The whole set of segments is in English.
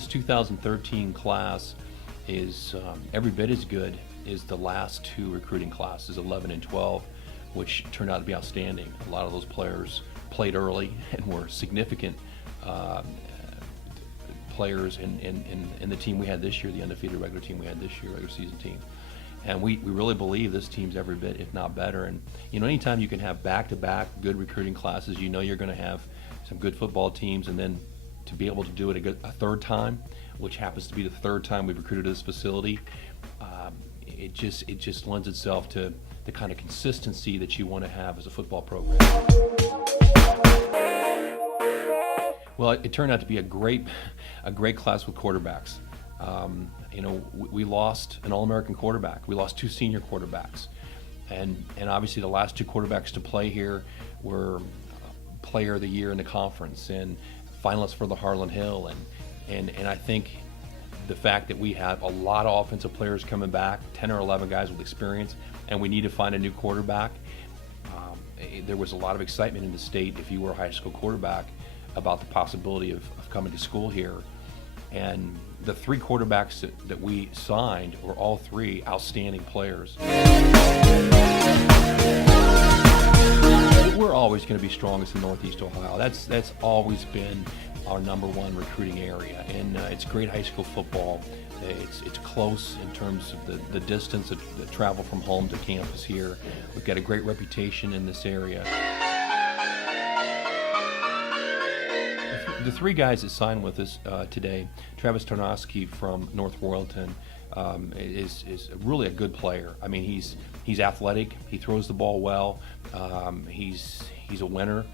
this 2013 class is every bit as good as the last two recruiting classes, 11 and 12, which turned out to be outstanding. A lot of those players played early and were significant players in the team we had this year, the undefeated regular team we had this year, regular season team. And we really believe this team's every bit, if not better. And anytime you can have back-to-back good recruiting classes, you're going to have some good football teams, and then to be able to do it a third time, which happens to be the third time we've recruited this facility, it just lends itself to the kind of consistency that you want to have as a football program. Well, it turned out to be a great class with quarterbacks. We lost an All-American quarterback. We lost two senior quarterbacks, and obviously the last two quarterbacks to play here were Player of the Year in the conference and finalists for the Harlan Hill, and I think the fact that we have a lot of offensive players coming back, 10 or 11 guys with experience, and we need to find a new quarterback. There was a lot of excitement in the state, if you were a high school quarterback, about the possibility of coming to school here. And the three quarterbacks that we signed were all three outstanding players. We're always going to be strongest in Northeast Ohio. That's always been our #1 recruiting area, and it's great high school football. It's close in terms of the distance, the travel from home to campus here. We've got a great reputation in this area. The three guys that signed with us today, Travis Tarnowski from North Royalton, is really a good player. I mean, he's athletic. He throws the ball well. He's a winner.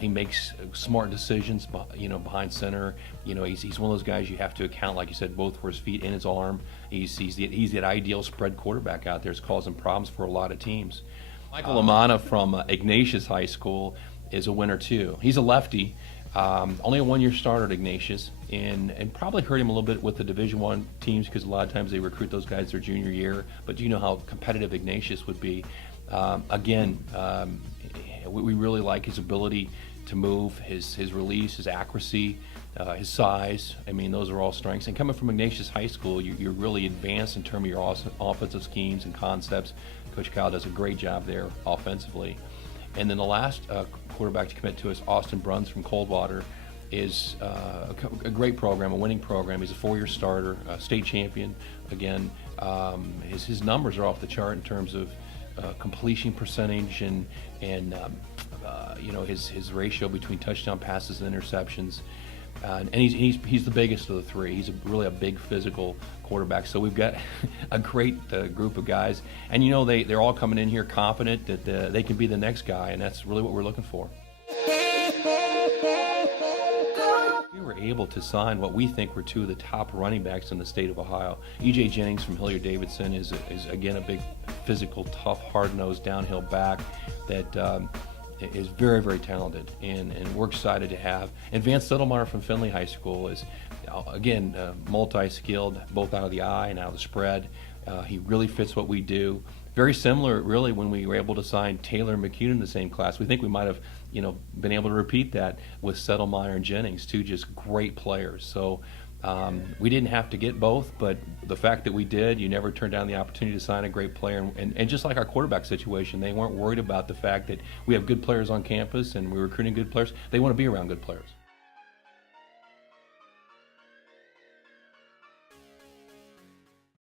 He makes smart decisions. Behind center. He's one of those guys you have to account, like you said, both for his feet and his arm. He's that ideal spread quarterback out there. It's causing problems for a lot of teams. Michael Amana from Ignatius High School is a winner too. He's a lefty. Only a one-year starter at Ignatius, and probably hurt him a little bit with the Division I teams, because a lot of times they recruit those guys their junior year. But you know how competitive Ignatius would be. We really like his ability to move, his release, his accuracy, his size. I mean, those are all strengths. And coming from Ignatius High School, you're really advanced in terms of your offensive schemes and concepts. Coach Kyle does a great job there offensively. And then the last quarterback to commit to us, Austin Bruns from Coldwater, is a great program, a winning program. He's a 4-year starter, a state champion. Again, his numbers are off the chart in terms of completion percentage and his ratio between touchdown passes and interceptions. And he's the biggest of the three. He's really a big physical quarterback. So we've got a great group of guys, and they're all coming in here confident that they can be the next guy, and that's really what we're looking for. We were able to sign what we think were two of the top running backs in the state of Ohio. E.J. Jennings from Hilliard-Davidson is again a big physical, tough, hard-nosed downhill back that is very, very talented, and we're excited to have. And Vance Settlemeyer from Findlay High School is, again, multi-skilled, both out of the eye and out of the spread. He really fits what we do. Very similar, really, when we were able to sign Taylor and McCune in the same class. We think we might have, been able to repeat that with Settlemeyer and Jennings, two just great players. So we didn't have to get both, but the fact that we did, you never turn down the opportunity to sign a great player. And just like our quarterback situation, they weren't worried about the fact that we have good players on campus and we're recruiting good players. They want to be around good players.